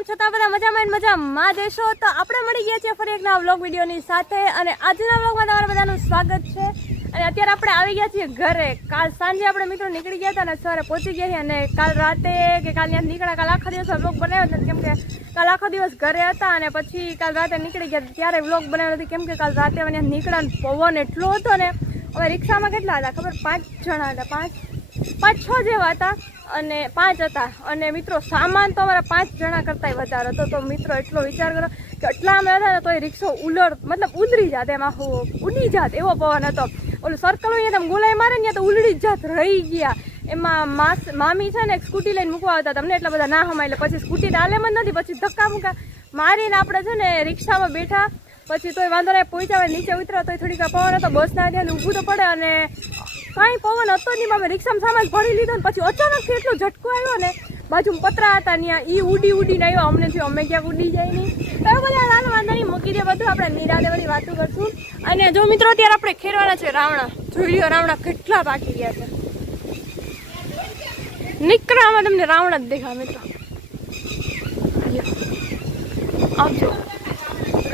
કેમ છો તમે બધા મજામાં દેશો? તો આપણે મળી ગયા છીએ ફરી એક નવા વ્લોગ વિડીયોની સાથે અને આજના વ્લોગમાં તમારા બધાનું સ્વાગત છે. અને અત્યારે આપણે આવી ગયા છીએ ઘરે. કાલ સાંજે આપણે મિત્રો નીકળી ગયા હતા અને સવારે પહોંચી ગયા છીએ અને કાલ રાતે કે કાલ ત્યાં નીકળ્યા, કાલ આખા દિવસ વ્લોગ બનાવ્યો નથી કેમ કે કાલ આખો દિવસ ઘરે હતા અને પછી કાલ રાતે નીકળી ગયા ત્યારે વ્લોગ બનાવ્યો નથી કેમ કે કાલ રાતે ત્યાં નીકળ્યા પવન એટલો હતો ને. હવે રિક્ષામાં કેટલા હતા ખબર? 5 જણા હતા, 5-6 જેવા હતા અને 5 હતા અને મિત્રો સામાન તો અમારા 5 જણા કરતાંય વધારે હતો. તો મિત્રો એટલો વિચાર કરો કે એટલા અમે હતા ને તો એ રિક્ષો ઉતરી જાત, એમાં ઉડી જાત એવો પવન હતો. ઓલું સર્કલ હોય તમે ગોલાઈ મારે ને તો ઉલડી જ જાત, રહી ગયા. એમાં મામી છે ને એક સ્કૂટી લઈને મૂકવા આવતા, તમને એટલા બધા ના હમાય એટલે પછી સ્કૂટી આલેમ જ નથી, પછી ધક્કા મુક્કા મારીને આપણે છે ને રિક્ષામાં બેઠા. પછી તોય વાંધો નહીં, પહોંચ્યા નીચે ઉતરા તો થોડીક પવન હતો, બસના ધ્યાન ઊભું તો પડે અને કાંઈ પવન હતો નહીં. અમે રિક્ષામાં સામાન ભરી લીધો ને પછી અચાનકથી એટલો ઝટકો આવ્યો ને, બાજુમાં પતરા હતા ત્યાં, એ ઉડીને આવ્યો. અમને થયું અમે ક્યાંક ઉડી જાય નહીં. તો એવું બધા નાના વાંધો નહીં, મૂકી દે બધું, આપણે નિરાતે બધી વાતો કરશું. અને જો મિત્રો અત્યારે આપણે ખેરવાના છે રાવણા. જોઈ લ્યો રાવણા કેટલા પાકી ગયા છે. નીકળામાં તમને રાવણા જ દેખા મિત્રો. આવજો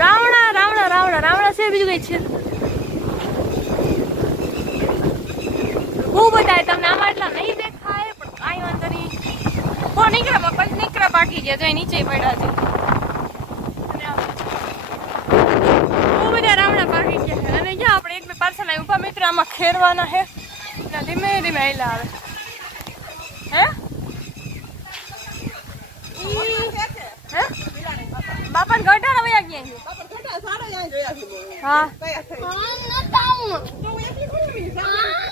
રાવણા રાવણા રાવણા રાવણા છે, બીજું કઈ છે બહુ બધા તમને આમાં એટલા નહીં દેખાય પણ કાંઈ વાંધો નહીં. બહુ નીકળા પાકી ગયા જાય, નીચે પડ્યા છે બહુ બધા રાવણા પાકી ગયા છે. અને જ્યાં આપણે 1-2 પાર્સલ આવી ઉભા મિત્ર આમાં ખેરવાના છે, ધીમે ધીમે આયલા આવે હે બાપા ગઢા વયા ગયા. હા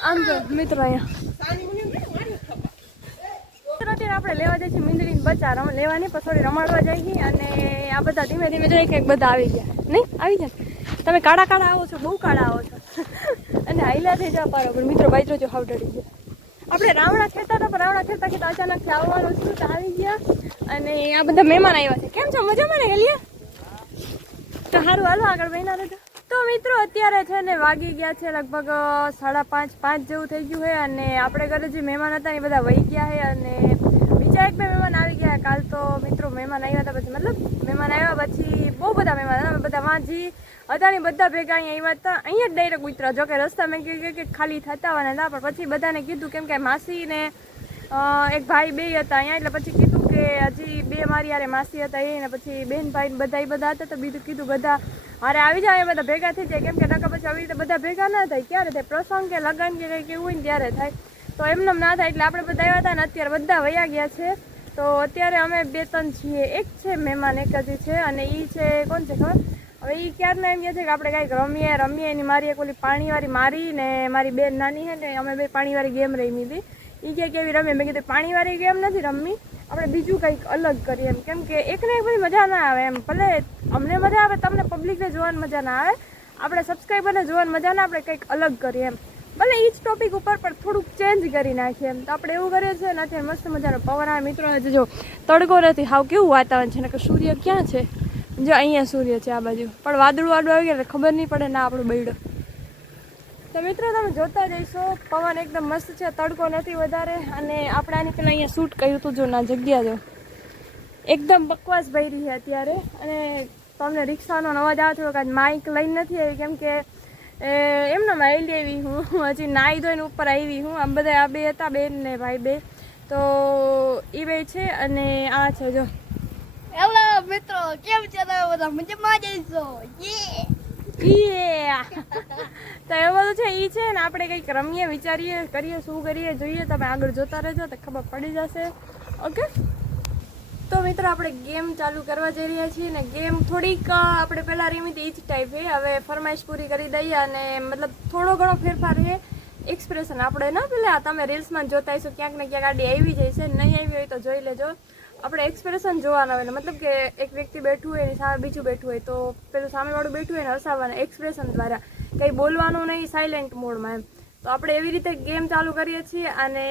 આમ જો મિત્રો અહીંયા અત્યારે આપણે લેવા જઈએ છીએ મીંદડીને બચાર. અમે લેવા નહીં પણ થોડી રમાડવા જઈએ અને આ બધા ધીમે ધીમે જોઈએ કે બધા આવી ગયા નહીં આવી જાય. તમે કાળા આવો છો, બહુ કાળા આવો છો અને હાઈલા થઈ જવા પારો પણ મિત્રો બાજરો જો હાવ ડરી ગયા. આપણે રાવણા ખેતા હતા પણ રાવણા ખેતા અચાનકથી આવવાનું છું તો આવી ગયા. અને આ બધા મહેમાન આવ્યા છે. કેમ છો? મજામાં ને ગલિયા? તો સારું હાલો આગળ બહેના રહેજો. તો મિત્રો અત્યારે છે ને વાગી ગયા છે લગભગ 5:30 જેવું થઈ ગયું છે અને આપણે ઘરે જે મહેમાન હતા એ બધા વહી ગયા છે અને બીજા 1-2 મહેમાન આવી ગયા. કાલ તો મિત્રો મહેમાન આવ્યા હતા, પછી મતલબ મહેમાન આવ્યા પછી બહુ બધા મહેમાન હતા. બધા વાંજી હતા ને બધા ભેગા અહીંયા આવ્યા હતા. અહીંયા જ ડાયરેક્ટ ઉતરા, જો કે રસ્તા મેં કહ્યું કે ખાલી થતા આવવાના હતા પણ પછી બધાને કીધું કેમ કે માસી ને એક ભાઈ બે હતા અહીંયા એટલે પછી કીધું કે હજી 2 મારી યારે માસી હતા એ ને પછી બેન ભાઈ બધા હતા તો બીજું કીધું બધા હારે આવી જાય, બધા ભેગા થઈ જાય કેમ કે નકર પછી આવી રીતે બધા ભેગા ના થાય. ક્યારે થાય? પ્રસંગ કે લગ્ન કે કંઈક એવું હોય ને ત્યારે થાય, તો એમને ના થાય એટલે આપણે બધા આવ્યા હતા ને અત્યારે બધા વયા ગયા છે. તો અત્યારે અમે 2-3 છીએ. એક છે મહેમાન, એક જ છે અને એ છે કોણ છે ખબર? હવે એ ક્યારના એમ કહે છે કે આપણે કાંઈક રમીએ એની મારી એક ઓલી પાણીવાળી મારી ને મારી બેન નાની છે ને અમે બે પાણીવાળી ગેમ રમી હતી. એ કે કેવી રમીએ? મેં કીધું પાણીવાળી ગેમ નથી રમવી, આપણે બીજું કંઈક અલગ કરીએ એમ. કેમ કે એકને એક બધી મજા ના આવે એમ. ભલે અમને મજા આવે, તમને પબ્લિકને જોવાની મજા ના આવે, આપણે સબસ્ક્રાઈબરને જોવાની મજા ના, આપણે કંઈક અલગ કરીએ એમ. ભલે એ જ ટોપિક ઉપર પણ થોડુંક ચેન્જ કરી નાખીએ એમ. તો આપણે એવું કરીએ છીએ ને અત્યારે મસ્ત મજાનો પવન આવે મિત્રો. જો તડકો નથી, હાવ કેવું વાતાવરણ છે ને કે સૂર્ય ક્યાં છે? જો અહીંયા સૂર્ય છે આ બાજુ, પણ વાદળું આવી ગયા ખબર નહીં પડે ના આપણું બૈડો. તો મિત્રો તમે જોતા જઈશો પવન એકદમ મસ્ત છે, તડકો નથી વધારે. અને આપણે આની પહેલાં અહીંયા શૂટ કર્યું હતું જો ના જગ્યા જો એકદમ બકવાસ ભરી છે અત્યારે. અને તમને રિક્ષાનો અવાજ આવે છે કાંઈ માઇક લઈને નથી આવી કેમ કે એમને માઇલી આવી હું, હજી નાહી ધોઈને ઉપર આવી હું. આમ બધા આ બે હતા, બેન ને ભાઈ બે, તો એ બે છે અને આ છે જો. હેલો મિત્રો, કેમ છે તમે બધા? મજામાં જઈશો? તો એવું બધું છે. એ છે ને આપણે કંઈક રમીએ, વિચારીએ, કરીએ, શું કરીએ જોઈએ. તમે આગળ જોતા રહેજો તો ખબર પડી જશે. ઓકે તો મિત્રો આપણે ગેમ ચાલુ કરવા જઈ રહ્યા છીએ ને ગેમ થોડીક આપણે પહેલાં રમી હતી એ જ ટાઈપ છે. હવે ફરમાઈશ પૂરી કરી દઈએ અને મતલબ થોડો ઘણો ફેરફાર છે. એક્સપ્રેશન આપણે ના પેલા તમે રીલ્સમાં જોતા હશો ક્યાંક ને ક્યાંક ગાડી આવી જાય છે, નહીં આવી હોય તો જોઈ લેજો. આપણે એક્સપ્રેશન જોવાના હોય, મતલબ કે એક વ્યક્તિ બેઠું હોય એની સામે બીજું બેઠું હોય તો પેલું સામેવાળું બેઠું હોય ને હસાવવાના એક્સપ્રેશન દ્વારા, કંઈ બોલવાનું નહીં, સાયલેન્ટ મોડમાં એમ. તો આપણે એવી રીતે ગેમ ચાલુ કરીએ છીએ અને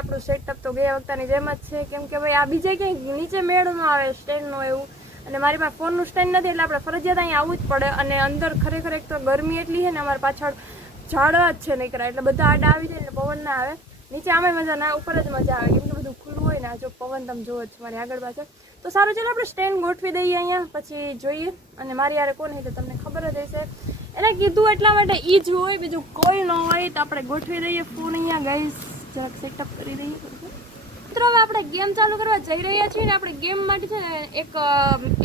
આપણું સેટઅપ તો ગયા વખતની જેમ જ છે કેમ કે ભાઈ આ બીજે ક્યાંય નીચે મેળ ન આવે સ્ટેન્ડનું એવું. અને મારી પાસે ફોનનું સ્ટેન્ડ નથી એટલે આપણે ફરજિયાત અહીંયા આવવું જ પડે. અને અંદર ખરેખર એક તો ગરમી એટલી છે ને, અમારી પાછળ ઝાડવા જ છે નીકળ્યા એટલે બધા આડા આવી જાય એટલે પવન ના આવે. નીચે આમે મજા ના, ઉપર જ મજા આવે કેમ કે બધું ખુલ્લું હોય હોય ને, આ જો પવન તમે જોવો છો મારી આગળ પાછળ. તો સારું, ચાલો આપણે સ્ટેન્ડ ગોઠવી દઈએ અહીંયા, પછી જોઈએ. અને મારી યારે કોણ હોય તો તમને ખબર જ હશે. એને કીધું એટલા માટે ઈ જ હોય, બીજું કોઈ ન હોય. તો આપણે ગોઠવી દઈએ ફોન અહીંયા ગાઈસ, જરાક સેટઅપ કરી દઈએ. મિત્રો હવે આપણે ગેમ ચાલુ કરવા જઈ રહ્યા છીએ ને આપણે ગેમ માટે છે ને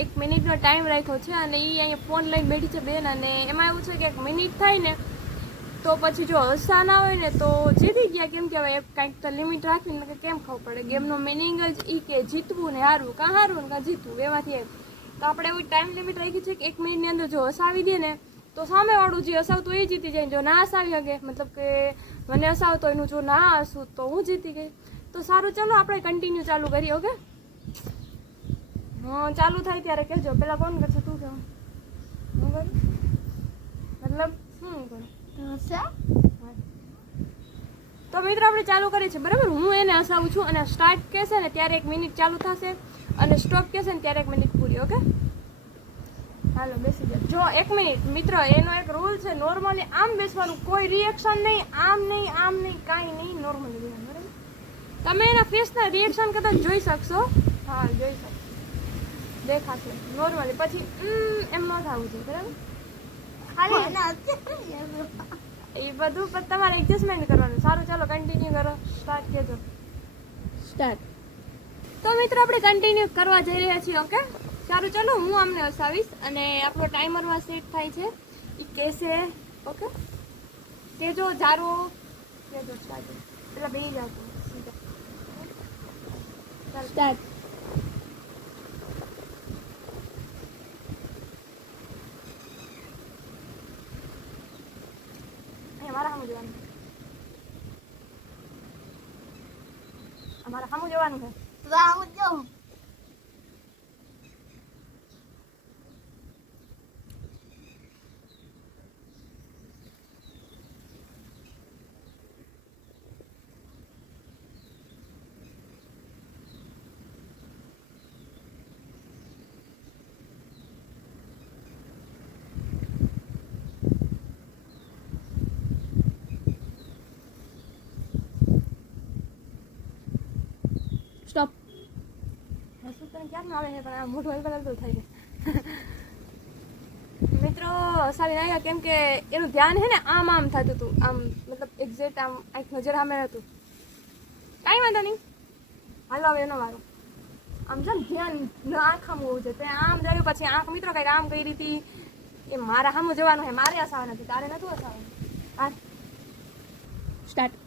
એક મિનિટનો ટાઈમ રાખ્યો છે અને એ અહીંયા ફોન લઈને બેઠી છે બેન. અને એમાં એવું છે કે 1 મિનિટ થાય ને તો પછી જો હસા ના હોય ને તો જીતી ગયા. કેમ કે હવે કાંઈક તો લિમિટ રાખીને કેમ ખબર પડે. ગેમનો મિનિંગ જ એ કે જીતવું ને હારવું, કાં હારવું ને કાં જીતવું, એમાંથી એક. તો આપણે એવું ટાઈમ લિમિટ રાખી છે કે 1 મિનિટની અંદર જો હસાવી દે ને તો સામેવાળું જે હસાવતું એ જીતી જાય. જો ના હસાવી શકે, મતલબ કે મને હસાવતો એનું જો ના હસું તો હું જીતી ગઈ. તો સારું, ચાલો આપણે કન્ટિન્યુ ચાલુ કરીએ. ઓકે, હા ચાલુ થાય ત્યારે કહેજો. પેલા કોણ કરશે? તું કેમ હું કરું? મતલબ શું કરું? તો મિત્રો આપણે ચાલુ કરીએ છીએ, બરાબર. હું એને હસાવું છું અને સ્ટાર્ટ કહેશે ને ત્યારે 1 મિનિટ ચાલુ થશે અને સ્ટોપ કહેશે ને ત્યારે 1 મિનિટ પૂરી. ઓકે, હાલો બેસી જાઓ. જો 1 મિનિટ મિત્રો, એનો એક રૂલ છે. નોર્મલી આમ બેસવાનું, કોઈ રિએક્શન નહીં, આમ નહીં, કાંઈ નહીં, નોર્મલી બેસવાનું, બરાબર. તમે એના ફેસના રિએક્શન કદાચ જોઈ શકશો. હા, જોઈ શકશો, દેખાશે નોર્મલી. પછી એમ ન થવું જોઈએ, બરાબર. એ બધું પણ તમારે એડજસ્ટમેન્ટ કરવાનું. સારું, ચાલો કન્ટિન્યુ કરો. સ્ટાર્ટ કહેજો. સ્ટાર્ટ. તો મિત્રો આપણે કન્ટિન્યુ કરવા જઈ રહ્યા છીએ. ઓકે, સારું, ચાલો હું અમને હસાવીશ અને આપણો ટાઈમરમાં સેટ થાય છે એ કહેશે. ઓકે, કહેજો જારો, કહેજો સ્ટાર્ટ. પેલા બે જાવ સ્ટાર્ટ. અમારા સામું જોવાનું છે. સ્ટોપ. હસું તને ક્યાં આવે છે પણ આ મોઢું બદલતું થાય છે. મિત્રો હસાવી આવ્યા કેમ કે એનું ધ્યાન છે ને આમ થતું હતું, આમ મતલબ એક્ઝેક્ટ આમ આંખ નજર સામે હતું. કાંઈ વાંધો નહીં, હાલો હવે એનો વારો. આમ છે ને ધ્યાન આંખ આમ હોવું છે. તો આમ જોયું પછી આંખ મિત્રો કંઈક આમ કરી હતી. એ મારા સામું જવાનું છે, મારે હસાવા નથી, તારે નતું હસાવાનું. હા, સ્ટાર્ટ.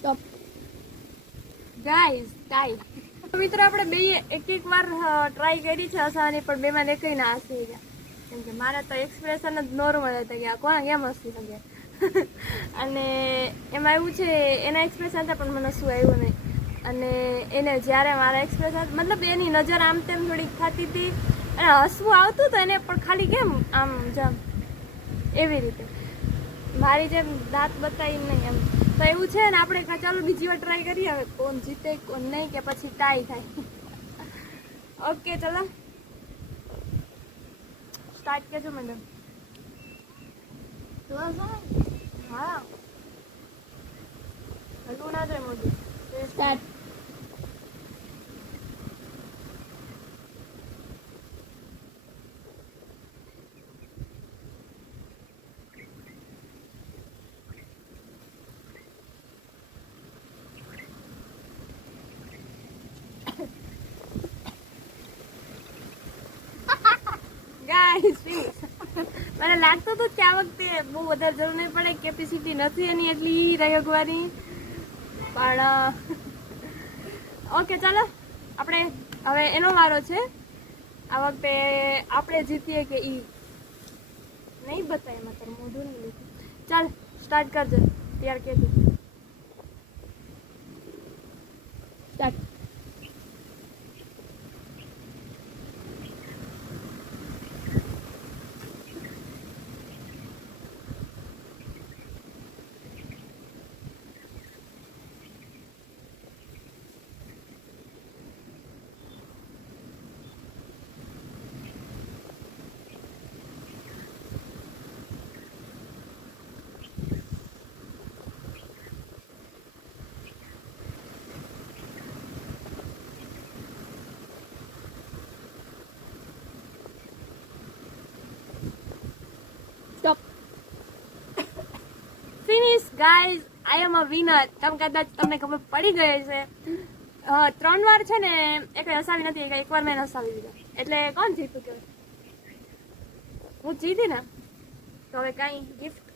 સ્ટોપ. Guys tie. મિત્રો આપણે બે એક વાર ટ્રાય કરી છે હસવાની, પણ બેમાં એકઈ ના હસી ગયા. કેમ કે મારા તો એક્સપ્રેશન જ નોર્મલ હતા કે આ કોણ કેમ હસી શકે. અને એમાં એવું છે એના એક્સપ્રેશન હતા પણ મને શું આવ્યું નહીં. અને એને જ્યારે મારા એક્સપ્રેશન મતલબ એની નજર આમ તેમ થોડીક થતી હતી અને હસવું આવતું હતું એને, પણ ખાલી કેમ આમ જેમ એવી રીતે મારી જેમ દાંત બતાવી નહીં એમ. તો એવું છે ને, આપણે ચાલો બીજી વાર ટ્રાય કરીએ હવે કોણ જીતે કોણ નહીં, કે પછી ટાઈ થાય. ઓકે ચલો સ્ટાર્ટ કરજો મેડમ. હા, હલવું ના જોઈએ મોઢું. સ્ટાર્ટ. મને લાગતું હતું કે આ વખતે બહુ વધારે જરૂર નહીં પડે, કેપેસિટી નથી એની એટલી રગવાની. પણ ઓકે ચાલો આપણે હવે એનો વારો છે. આ વખતે આપણે જીતીએ કે ઈ નહીં બતાય એમાં તારું મોઢું નહીં લીધું. ચાલ સ્ટાર્ટ કરજે, તૈયાર કેજે. Start. Stop. Finish guys, I am a winner. કદાચ તમને ખબર પડી ગઈ છે. 3 વાર છે ને એક હસાવી નથી, એક વાર મેં હસાવી દીધા. એટલે કોણ જીતું કે? હું જીતી ને. તો હવે કાંઈ ગિફ્ટ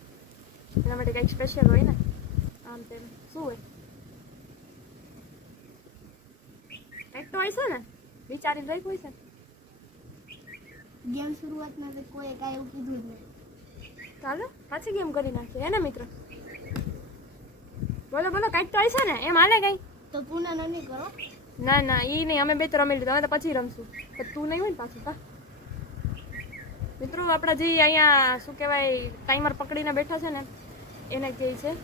એના માટે કંઈક સ્પેશિયલ હોય ને, આમ તેમ શું હોય? કંઈક તો હોય છે ને, વિચારીને રાખ્યું હોય છે. ગેમ શરૂઆતમાં તો કોઈ કાંઈ એવું કીધું જ નહીં. ચાલો પાછી ગેમ કરી નાખીએ હે ને મિત્રો? બોલો બોલો, કંઈક તો હશે ને, એમ હાલે કઈ? તો તું ના નહીં કરો. ના ના ઈ નહીં, અમે બે તો રમી લીધું, અમે તો પછી રમશું. તો તું નહીં હોય ને પાછું કા? મિત્રો આપણા જે અહીંયા શું કહેવાય ટાઈમર પકડીને બેઠા છે ને એને કહે છે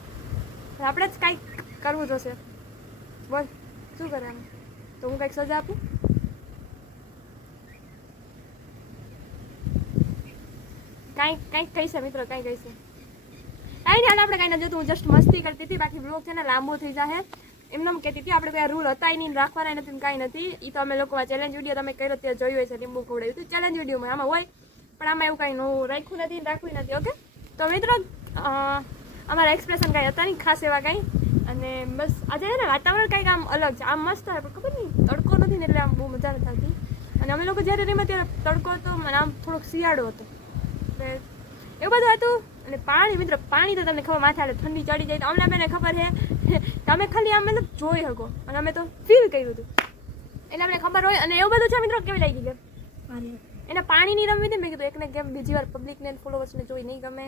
આપણે જ કાંઈક કરવું જોશે. બોલ શું કરે એમ? તો હું કંઈક સજા આપું? કંઈક કહીશે મિત્રો, કંઈ કહીશે? કાંઈ નહીં, આપણે કાંઈ નથી જોતું. હું જસ્ટ મસ્તી કરતી હતી, બાકી બ્લોગ છે ને લાંબો થઈ જાય. એમને કહેતી હતી આપણે કોઈ રૂલ હતા નહીં, રાખવાના નથી, કાંઈ નથી. એ તો અમે લોકો આ ચેલેન્જ વિડીયો તમે કર્યો ત્યાં જોયું હોય છે, લીંબુ ખવડાવ્યું હતું ચેલેન્જ વિડીયોમાં, આમાં હોય. પણ આમાં એવું કાંઈ નવું રાખ્યું નથી, રાખવું નથી. ઓકે તો મિત્રો અમારા એક્સપ્રેશન કાંઈ હતા નહીં ખાસ એવા કાંઈ. અને બસ આજે છે ને વાતાવરણ કાંઈક આમ અલગ છે, આમ મસ્ત હોય પણ ખબર નહીં તડકો નથી ને એટલે આમ બહુ મજા નથી આવતી. અને અમે લોકો જ્યારે રમ્યા ત્યારે તડકો હતો અને આમ થોડોક શિયાળો હતો, એટલે એવું બધું હતું. અને પાણી મિત્રો, પાણી તો તમને ખબર માથે ઠંડી ચડી જાય તો અમને બેને ખબર છે તમે ખાલી આમ મતલબ જોઈ શકો અને અમે તો ફીલ કર્યું હતું એટલે અમને ખબર હોય. અને એવું બધું છે મિત્રો. કેવી લાગી ગેમ? એને પાણી નહીં રમવી હતી. મેં કીધું એકને ગેમ બીજી વાર પબ્લિકને ફોલોવર્સને જોઈ નહીં ગમે.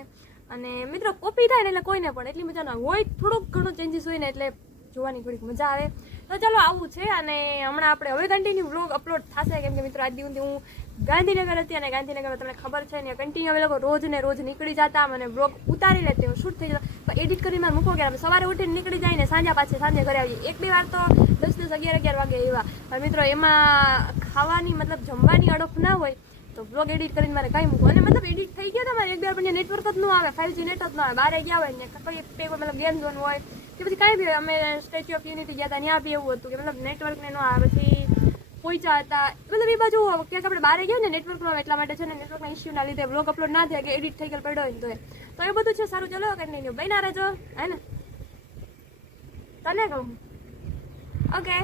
અને મિત્રો કોપી થાય ને એટલે કોઈને પણ એટલી મજા ના હોય, થોડુંક ઘણું ચેન્જીસ હોય ને એટલે જોવાની થોડીક મજા આવે. તો ચાલો આવું છે. અને હમણાં આપણે હવે કન્ટિન્યુ વ્લોગ અપલોડ થશે, કેમ કે મિત્રો આજ દિવસથી હું ગાંધીનગર હતી અને ગાંધીનગરમાં તમને ખબર છે ને કન્ટિન્યુ અમે લોકો રોજ ને રોજ નીકળી જતા અને વ્લોગ ઉતારી લેતી, હું શૂટ થઈ જતા, પણ એડિટ કરીને મૂકો કે અમે સવારે ઉઠીને નીકળી જાય ને સાંજે ઘરે આવીએ. 1-2 વાર તો 10-10, 11-11 વાગે એવા. પણ મિત્રો એમાં ખાવાની મતલબ જમવાની અડપ ના હોય તો બ્લોગ એડિટ કરીને મારે કઈ મૂકવું. અને મતલબ એડિટ થઈ ગયા તમારે 1-2 વાર પણ નેટવર્ક જ ન આવે, 5G નેટ જ ન આવે, બહાર ગયા હોય ને કઈ મતલબ ગેમ ઝોન હોય કે પછી કાંઈ બી હોય. અમે સ્ટેચ્યુ ઓફ યુનિટી ગયા હતા, ત્યાં બી એવું હતું કે મતલબ નેટવર્કને ન આવે. પછી પહોંચ્યા હતા મતલબ એ બાજુ ક્યાંક આપણે બહાર ગયા ને નેટવર્ક ન આવે, એટલા માટે છે ને નેટવર્કના ઇસ્યુના લીધે બ્લોગ અપલોડ ના થાય કે એડિટ થઈ ગયેલ પડ્યો હોય તો એ બધું છે. સારું ચલો કન્ટિન્યુ બન્યા રહેજો હે ને, તને કહું ઓકે.